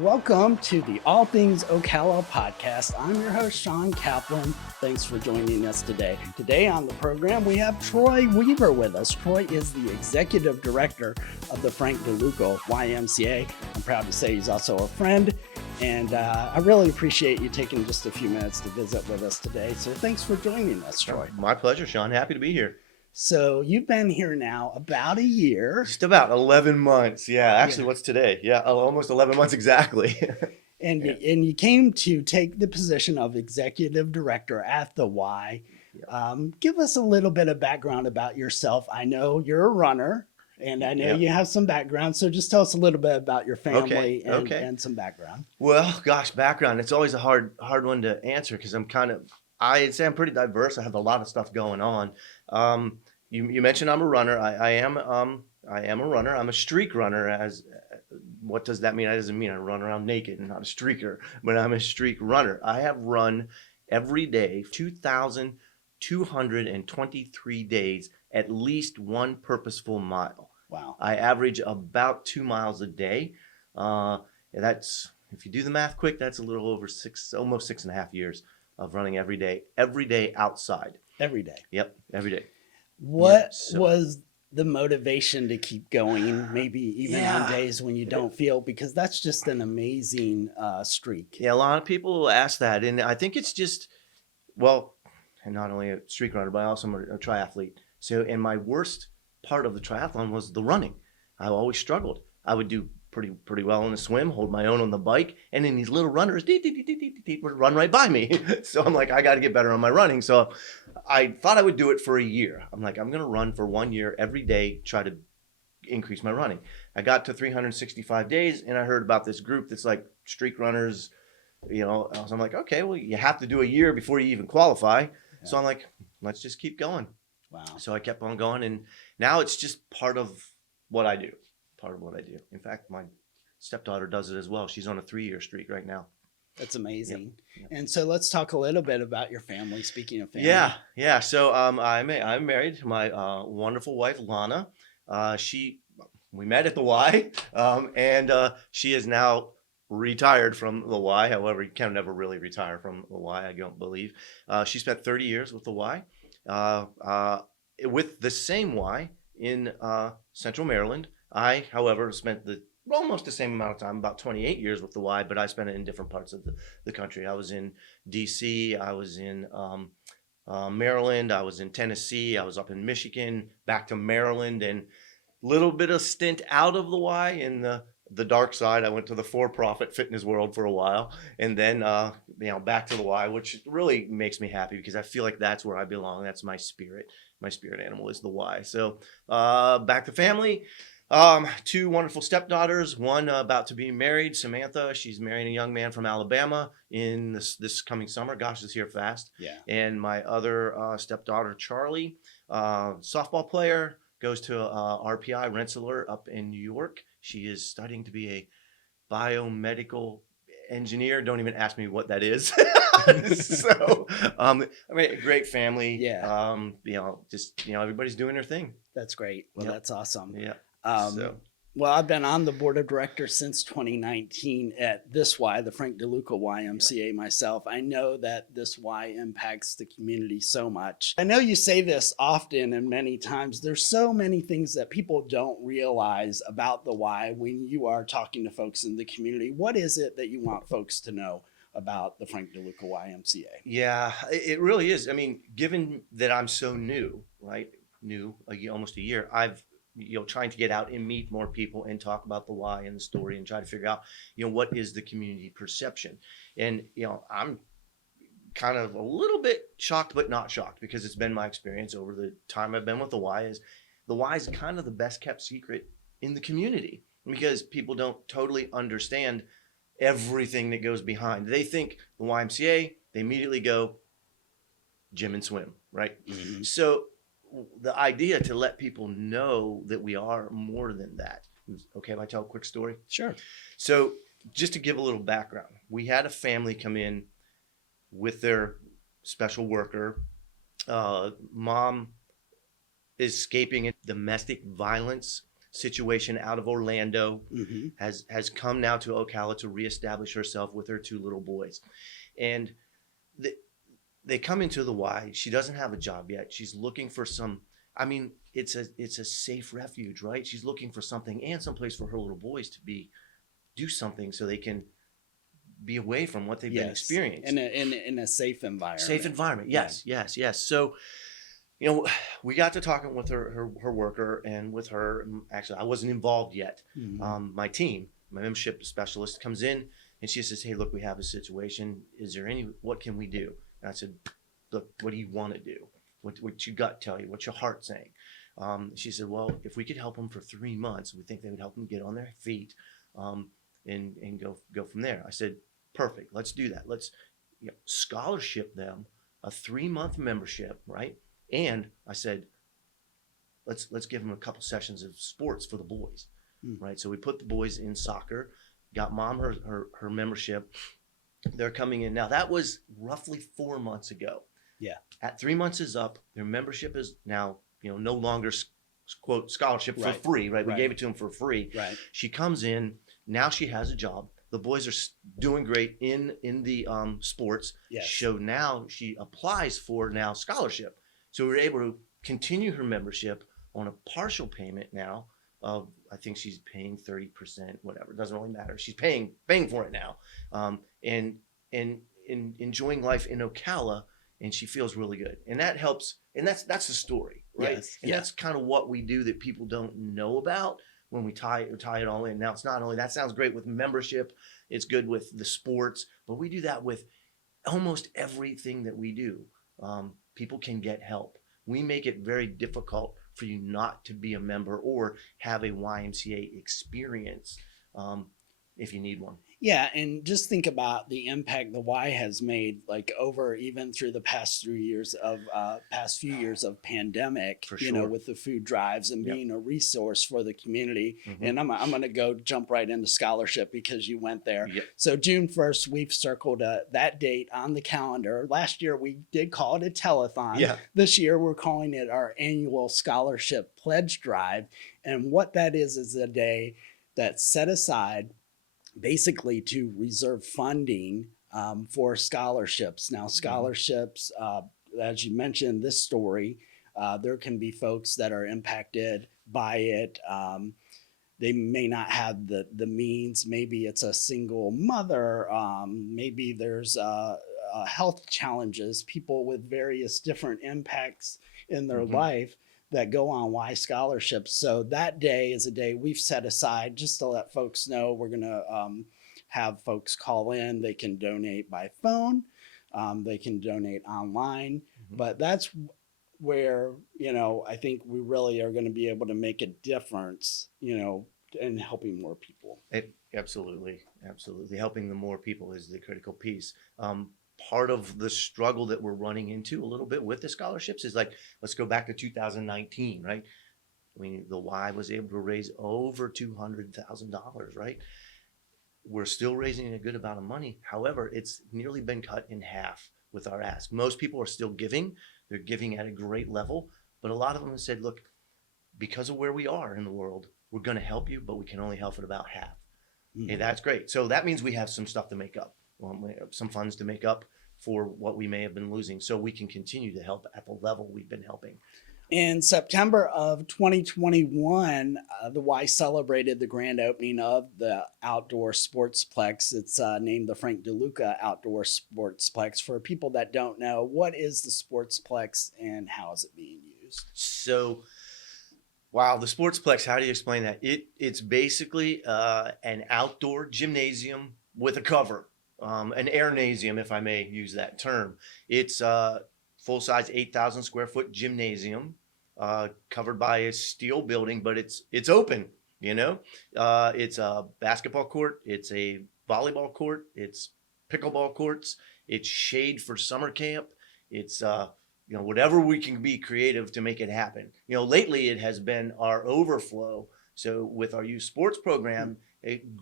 Welcome to the All Things Ocala podcast. I'm your host, Sean Kaplan. Thanks for joining us today. Today on the program, we have Troy Weaver with us. Troy is the executive director of the Frank DeLuca YMCA. I'm proud to say he's also a friend, and I really appreciate you taking just a few minutes to visit with us today. So thanks for joining us, Troy. My pleasure, Sean. Happy to be here. So you've been here now about a year. Just about 11 months. Yeah, actually, what's today? Yeah, almost 11 months exactly. And you came to take the position of executive director at the Y. Give us a little bit of background about yourself. I know you're a runner, and I know you have some background. So just tell us a little bit about your family and some background. Well, gosh, background. It's always a hard one to answer because I'd say I'm pretty diverse. I have a lot of stuff going on. You mentioned I'm a runner. I am a runner. I'm a streak runner. What does that mean? That doesn't mean I run around naked and not a streaker, but I'm a streak runner. I have run every day, 2,223 days, at least one purposeful mile. Wow. I average about 2 miles a day. That's, if you do the math quick, that's a little over almost 6.5 years of running every day outside. Every day. Yep, every day. What was the motivation to keep going, maybe even on days when you don't feel, because that's just an amazing streak. Yeah, a lot of people ask that, and I think it's just, well, I'm not only a streak runner, but I also am a triathlete. So, and my worst part of the triathlon was the running. I always struggled. I would do pretty well in the swim, hold my own on the bike, and then these little runners would run right by me. So I'm like, I got to get better on my running. So I thought I would do it for a year. I'm like, I'm going to run for 1 year every day, try to increase my running. I got to 365 days, and I heard about this group that's like streak runners, So I'm like, okay, well, you have to do a year before you even qualify. Yeah. So I'm like, let's just keep going. Wow. So I kept on going, and now it's just part of what I do. In fact, my stepdaughter does it as well. She's on a 3-year streak right now. That's amazing. Yep. And so let's talk a little bit about your family. Speaking of family. Yeah. So I'm married to my wonderful wife, Lana. We met at the Y, and she is now retired from the Y. However, you can never really retire from the Y, I don't believe. She spent 30 years with the Y, with the same Y in Central Maryland. I, however, spent almost the same amount of time, about 28 years with the Y, but I spent it in different parts of the country. I was in D.C., I was in Maryland, I was in Tennessee, I was up in Michigan, back to Maryland, and a little bit of stint out of the Y in the dark side. I went to the for-profit fitness world for a while, and then back to the Y, which really makes me happy because I feel like that's where I belong. That's my spirit. My spirit animal is the Y. So back to family. 2 wonderful stepdaughters, one about to be married, Samantha. She's marrying a young man from Alabama in this coming summer. Gosh, it's here fast. Yeah. And my other stepdaughter, Charlie, softball player, goes to RPI, Rensselaer, up in New York. She is studying to be a biomedical engineer. Don't even ask me what that is. So, a great family. Yeah. Everybody's doing their thing. That's great. Well, that's awesome. Yeah. Well, I've been on the board of directors since 2019 at this Y, the Frank DeLuca YMCA myself. I know that this Y impacts the community so much. I know you say this often and many times. There's so many things that people don't realize about the Y when you are talking to folks in the community. What is it that you want folks to know about the Frank DeLuca YMCA? Yeah, it really is. I mean, given that I'm so new, almost a year, I've trying to get out and meet more people and talk about the Y and the story and try to figure out, what is the community perception. And, I'm kind of a little bit shocked, but not shocked, because it's been my experience over the time I've been with the Y is kind of the best kept secret in the community because people don't totally understand everything that goes behind. They think the YMCA, they immediately go gym and swim, right? Mm-hmm. So the idea to let people know that we are more than that. Okay, if I tell a quick story? Sure. So just to give a little background, we had a family come in with their special worker. Mom is escaping domestic violence situation out of Orlando, Hmm. has come now to Ocala to reestablish herself with her two little boys. And they come into the Y. She doesn't have a job yet. She's looking for some, I mean, it's a safe refuge, right? She's looking for something and some place for her little boys to do something so they can be away from what they've been experiencing. In a safe environment. Safe environment. Yes, yes, yes. So, we got to talking with her worker and with her. Actually, I wasn't involved yet. Mhm. My team, my membership specialist, comes in and she says, "Hey, look, we have a situation. What can we do?" And I said, "Look, what do you want to do? What your gut tell you? What's your heart saying?" She said, "Well, if we could help them for 3 months, we think they would help them get on their feet, and go from there." I said, "Perfect. Let's do that. Let's scholarship them a 3-month membership, right?" And I said, let's give them a couple sessions of sports for the boys, right? So we put the boys in soccer, got mom her membership. They're coming in now. That was roughly 4 months ago. Yeah. At 3 months is up. Their membership is now no longer quote scholarship for free, right? We gave it to them for free. Right. She comes in now. She has a job. The boys are doing great in the sports. Yes. So now she applies for now scholarship. So we're able to continue her membership on a partial payment now of, I think she's paying 30%, whatever. It doesn't really matter. She's paying for it now, and enjoying life in Ocala, and she feels really good. And that helps. And that's the story, right? Yes. And that's kind of what we do that people don't know about when we tie it all in. Now, it's not only that sounds great with membership, it's good with the sports, but we do that with almost everything that we do. People can get help. We make it very difficult for you not to be a member or have a YMCA experience if you need one. Yeah, and just think about the impact the Y has made, like over even through the past few years of pandemic. For You know, sure. with the food drives and Yep. being a resource for the community. Mhm. And I'm going to jump right into scholarship because you went there. Yep. So June 1st, we've circled that date on the calendar. Last year we did call it a telethon. Yeah. This year we're calling it our annual scholarship pledge drive, and what that is a day that's set aside basically to reserve funding for scholarships. Now, scholarships, as you mentioned, this story, there can be folks that are impacted by it. They may not have the means. Maybe it's a single mother. Maybe there's health challenges, people with various different impacts in their life that go on Y scholarships. So that day is a day we've set aside just to let folks know we're going to have folks call in. They can donate by phone. They can donate online. But that's where, I think we really are going to be able to make a difference, in helping more people. Absolutely. Helping the more people is the critical piece. Part of the struggle that we're running into a little bit with the scholarships is let's go back to 2019, right? I mean, the Y was able to raise over $200,000, right? We're still raising a good amount of money. However, it's nearly been cut in half with our ask. Most people are still giving. They're giving at a great level, but a lot of them have said, look, because of where we are in the world, we're going to help you, but we can only help at about half. And that's great. So that means we have some stuff to make up. We have some funds to make up for what we may have been losing, so we can continue to help at the level we've been helping. In September of 2021, the Y celebrated the grand opening of the outdoor Sportsplex. It's named the Frank DeLuca Outdoor Sportsplex. For people that don't know, what is the Sportsplex and how is it being used? So, wow, the Sportsplex, how do you explain that? It's basically an outdoor gymnasium with a cover. An airnasium, if I may use that term. It's a full-size 8,000 square foot gymnasium covered by a steel building, but it's open, It's a basketball court, it's a volleyball court, it's pickleball courts, it's shade for summer camp, it's whatever we can be creative to make it happen. Lately it has been our overflow. So with our youth sports program,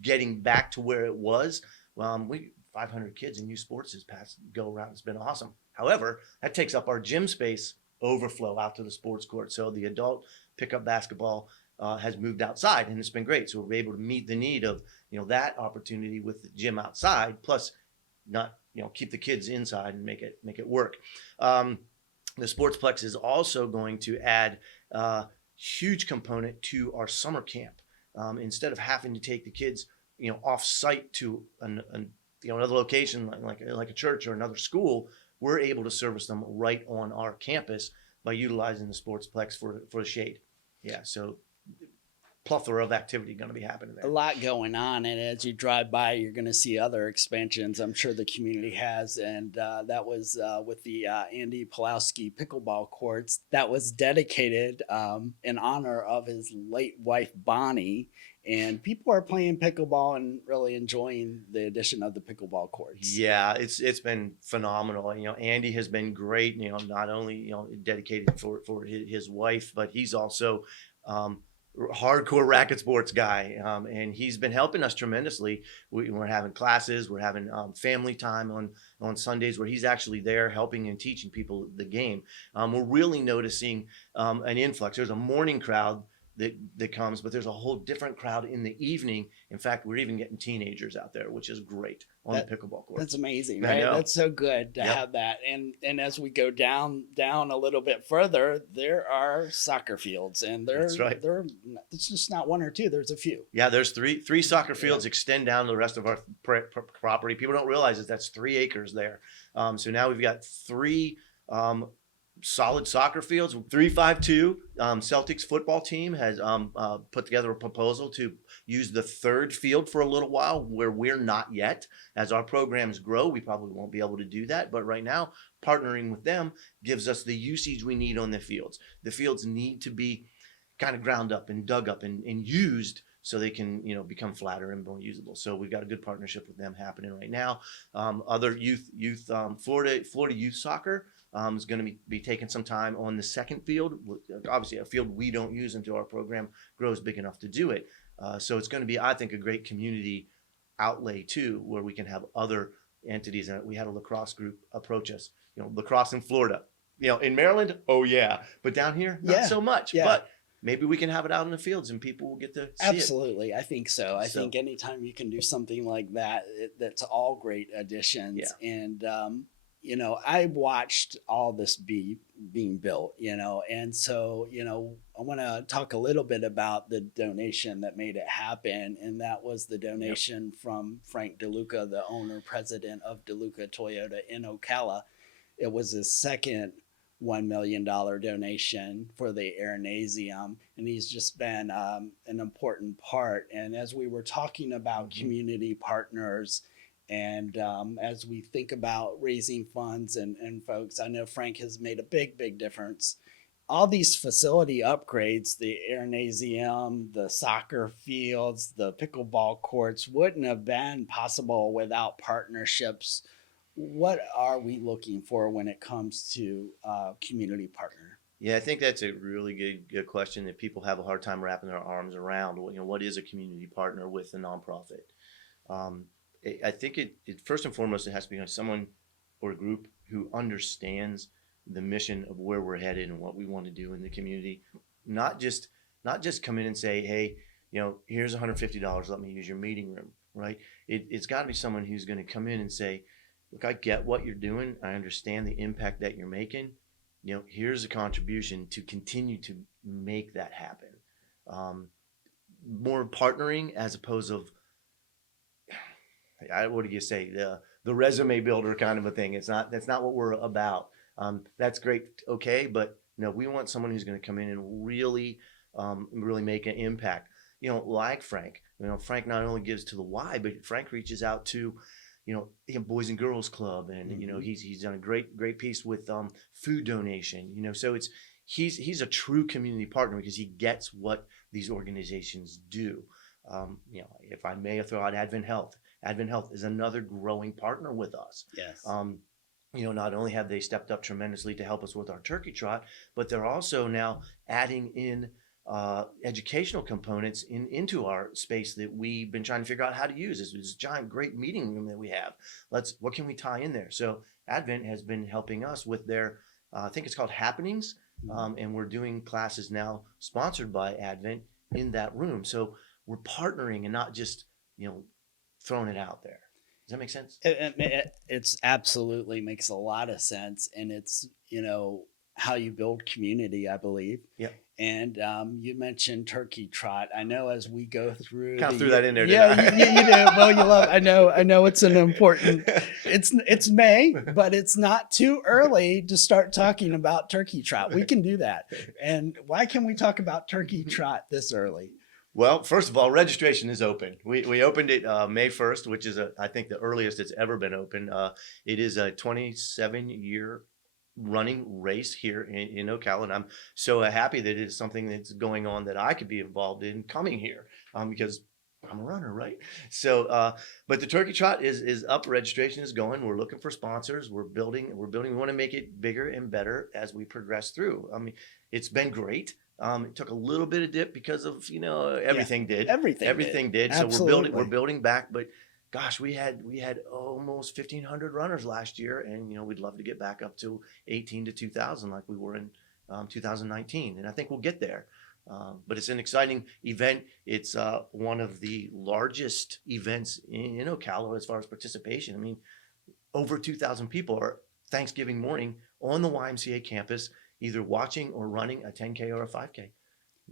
getting back to where it was, we 500 kids in youth sports this past go around. It's been awesome. However, that takes up our gym space overflow out to the sports court. So the adult pickup basketball has moved outside, and it's been great. So we're able to meet the need of that opportunity with the gym outside, plus not keep the kids inside and make it work. The Sportsplex is also going to add a huge component to our summer camp. Instead of having to take the kids off site to another location like a church or another school, we're able to service them right on our campus by utilizing the Sportsplex for shade. Yeah, so plethora of activity going to be happening there. A lot going on, and as you drive by, you're going to see other expansions. I'm sure the community has, and that was with the Andy Pulowski pickleball courts that was dedicated in honor of his late wife Bonnie. And people are playing pickleball and really enjoying the addition of the pickleball courts. Yeah, it's been phenomenal. Andy has been great. Not only dedicated for his wife, but he's also hardcore racket sports guy, and he's been helping us tremendously. We're having classes, we're having family time on Sundays where he's actually there helping and teaching people the game. We're really noticing an influx. There's a morning crowd that comes, but there's a whole different crowd in the evening. In fact, we're even getting teenagers out there, which is great on the pickleball court. That's amazing, right? That's so good to have that. And as we go down a little bit further, there are soccer fields, and that's right. It's just not one or two. There's a few. Yeah, there's three soccer fields extend down to the rest of our property. People don't realize that's 3 acres there. So now we've got 3 solid soccer fields. 352 Celtics football team has put together a proposal to use the 3rd field for a little while, where we're not yet. As our programs grow, we probably won't be able to do that, but right now partnering with them gives us the usage we need on the fields. The fields need to be kind of ground up and dug up and used so they can become flatter and more usable. So we've got a good partnership with them happening right now. Other youth Florida youth soccer is going to be taking some time on the 2nd field, obviously a field we don't use until our program grows big enough to do it. So it's going to be, I think, a great community outlay too, where we can have other entities. And we had a lacrosse group approach us, lacrosse in Florida, in Maryland. Oh yeah. But down here, not so much, but maybe we can have it out in the fields and people will get to see Absolutely. I think so. I think anytime you can do something like that, that's all great additions. Yeah. And, I watched all this being built, and so, I want to talk a little bit about the donation that made it happen. And that was the donation from Frank DeLuca, the owner, president of DeLuca Toyota in Ocala. It was his second $1 million donation for the Airnasium, and he's just been an important part. And as we were talking about community partners, and as we think about raising funds and folks, I know Frank has made a big difference. All these facility upgrades, the Airnasium, the soccer fields, the pickleball courts, wouldn't have been possible without partnerships. What are we looking for when it comes to community partner? Yeah, I think that's a really good question that people have a hard time wrapping their arms around. What is a community partner with a nonprofit? I think it first and foremost, it has to be someone or a group who understands the mission of where we're headed and what we want to do in the community. Not just come in and say, hey, here's $150, let me use your meeting room, right? It's got to be someone who's going to come in and say, look, I get what you're doing. I understand the impact that you're making. Here's a contribution to continue to make that happen. More partnering as opposed to, what do you say, the resume builder kind of a thing. That's not what we're about. That's great, okay, but we want someone who's going to come in and really make an impact. Like Frank. Frank not only gives to the Y, but Frank reaches out to Boys and Girls Club, and he's done a great piece with food donation. So he's a true community partner because he gets what these organizations do. If I may throw out Advent Health. Advent Health is another growing partner with us. Yes. Not only have they stepped up tremendously to help us with our turkey trot, but they're also now adding in educational components into our space that we've been trying to figure out how to use. This giant, great meeting room that we have. What can we tie in there? So Advent has been helping us with their, I think it's called Happenings, and we're doing classes now sponsored by Advent in that room. So we're partnering and not just, throwing it out there. Does that make sense? It's absolutely makes a lot of sense, and it's how you build community, I believe. Yeah. And you mentioned turkey trot. I know as we go through, Kind of threw that in there. Yeah, Didn't I? you do. Well, you love. I know. It's an important. It's May, but it's not too early to start talking about turkey trot. We can do that. And why can we talk about turkey trot this early? Well, first of all, registration is open. We opened it May 1st, which is I think the earliest it's ever been open. It is a 27-year running race here in Ocala, and I'm so happy that it's something that's going on that I could be involved in coming here, because I'm a runner, right? So, but the turkey trot is up. Registration is going. We're looking for sponsors. We're building. We want to make it bigger and better as we progress through. I mean, it's been great. It took a little bit of dip because of everything did. Everything did. So Absolutely. we're building back, but gosh, we had almost 1,500 runners last year, and we'd love to get back up to 18 to 2,000 like we were in 2019, and I think we'll get there. But it's an exciting event. It's one of the largest events in Ocala as far as participation. I mean, over 2,000 people are Thanksgiving morning on the YMCA campus, either watching or running a 10K or a 5K.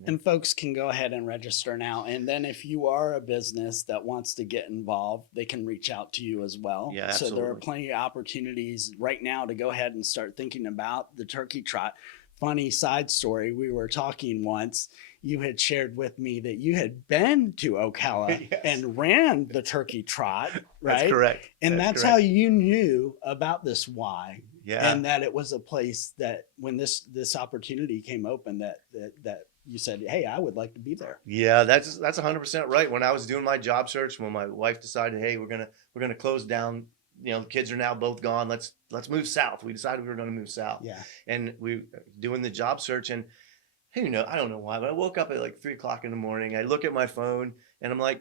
And folks can go ahead and register now. And then if you are a business that wants to get involved, they can reach out to you as well. Yeah, so there are absolutely. plenty of opportunities right now to go ahead and start thinking about the turkey trot. Funny side story, we were talking once. You had shared with me that you had been to Ocala Yes. and ran the turkey trot, right? That's correct. And that's how you knew about this Y. Yeah. And that it was a place that when this opportunity came open that you said, hey, I would like to be there. Yeah, that's 100% right. When I was doing my job search, when my wife decided, hey, we're gonna close down. The kids are now both gone. Let's move south. We decided we were going to move south. Yeah. And we doing the job search, and hey, I don't know why, but I woke up at like 3:00 in the morning. I look at my phone, and I'm like,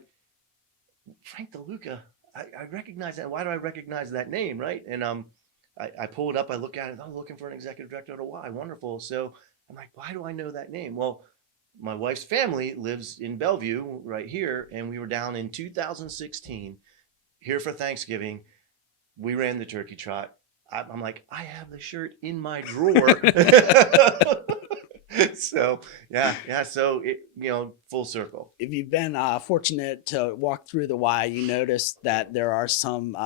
Frank DeLuca. I recognize that. Why do I recognize that name, right? And I pull it up. I look at it. I'm looking for an executive director at a Y. Wonderful. So I'm like, why do I know that name? Well, my wife's family lives in Bellevue right here, and we were down in 2016 here for Thanksgiving. We ran the turkey trot. I'm like, I have the shirt in my drawer. So yeah. So full circle. If you've been fortunate to walk through the Y, you notice that there are some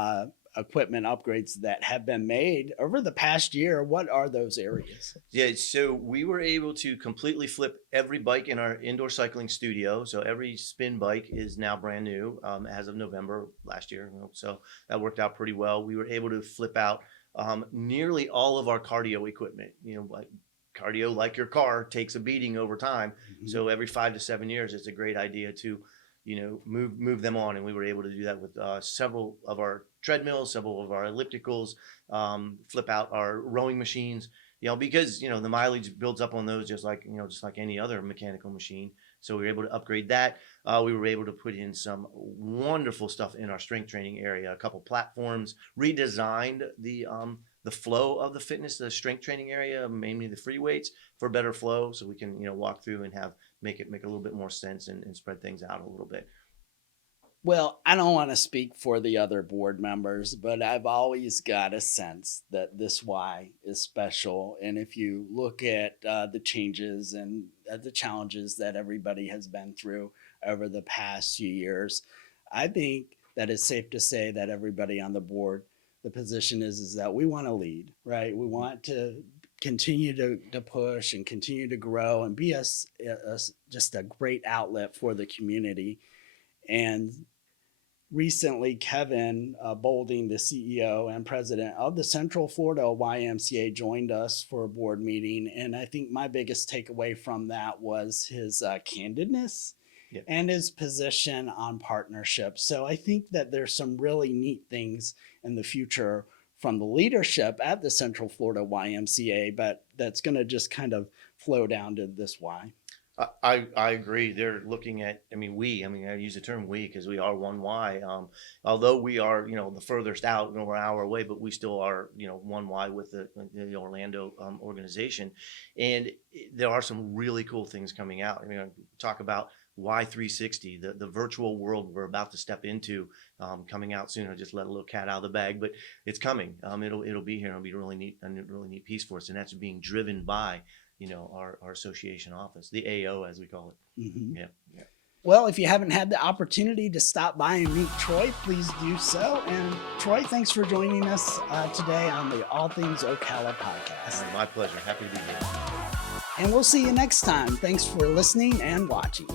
equipment upgrades that have been made over the past year. What are those areas? Yeah, so we were able to completely flip every bike in our indoor cycling studio. So every spin bike is now brand new as of November last year. So that worked out pretty well. We were able to flip out nearly all of our cardio equipment. Like cardio, like your car, takes a beating over time. Mm-hmm. So every 5 to 7 years, it's a great idea to move them on, and we were able to do that with several of our treadmills, several of our ellipticals, flip out our rowing machines, because the mileage builds up on those just like any other mechanical machine. So we were able to upgrade that. We were able to put in some wonderful stuff in our strength training area, a couple platforms, redesigned the flow of the fitness, the strength training area, mainly the free weights, for better flow, so we can walk through and make a little bit more sense and spread things out a little bit. Well, I don't want to speak for the other board members, but I've always got a sense that this Y is special. And if you look at the changes and the challenges that everybody has been through over the past few years, I think that it's safe to say that everybody on the board, the position is that we want to lead, right? We want to continue to push and continue to grow and be just a great outlet for the community. And recently, Kevin Bolding, the CEO and president of the Central Florida YMCA, joined us for a board meeting. And I think my biggest takeaway from that was his candidness and his position on partnerships. So I think that there's some really neat things in the future from the leadership at the Central Florida YMCA, but that's going to just kind of flow down to this Y. I agree. They're looking at, I use the term we because we are one Y. Although we are, the furthest out, we're an hour away, but we still are, one Y with the Orlando organization. And there are some really cool things coming out. Talk about Y360, the virtual world we're about to step into, coming out soon. I just let a little cat out of the bag, but it's coming. It'll be here. It'll be really neat, a really neat piece for us, and that's being driven by, you know, our association office, the AO as we call it. Mm-hmm. Yeah. Well, if you haven't had the opportunity to stop by and meet Troy, please do so. And Troy, thanks for joining us today on the All Things Ocala podcast. My pleasure. Happy to be here. And we'll see you next time. Thanks for listening and watching.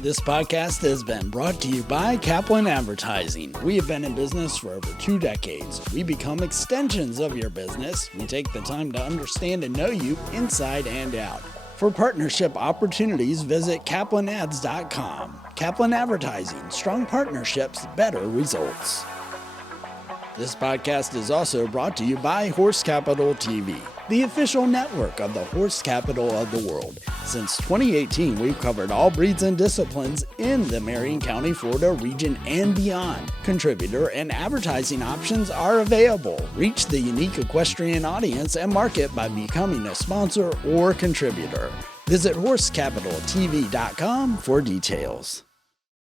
This podcast has been brought to you by Kaplan Advertising. We have been in business for over 2 decades. We become extensions of your business. We take the time to understand and know you inside and out. For partnership opportunities, visit kaplanads.com. Kaplan Advertising, strong partnerships, better results. This podcast is also brought to you by Horse Capital TV, the official network of the horse capital of the world. Since 2018, we've covered all breeds and disciplines in the Marion County, Florida region and beyond. Contributor and advertising options are available. Reach the unique equestrian audience and market by becoming a sponsor or contributor. Visit horsecapitaltv.com for details.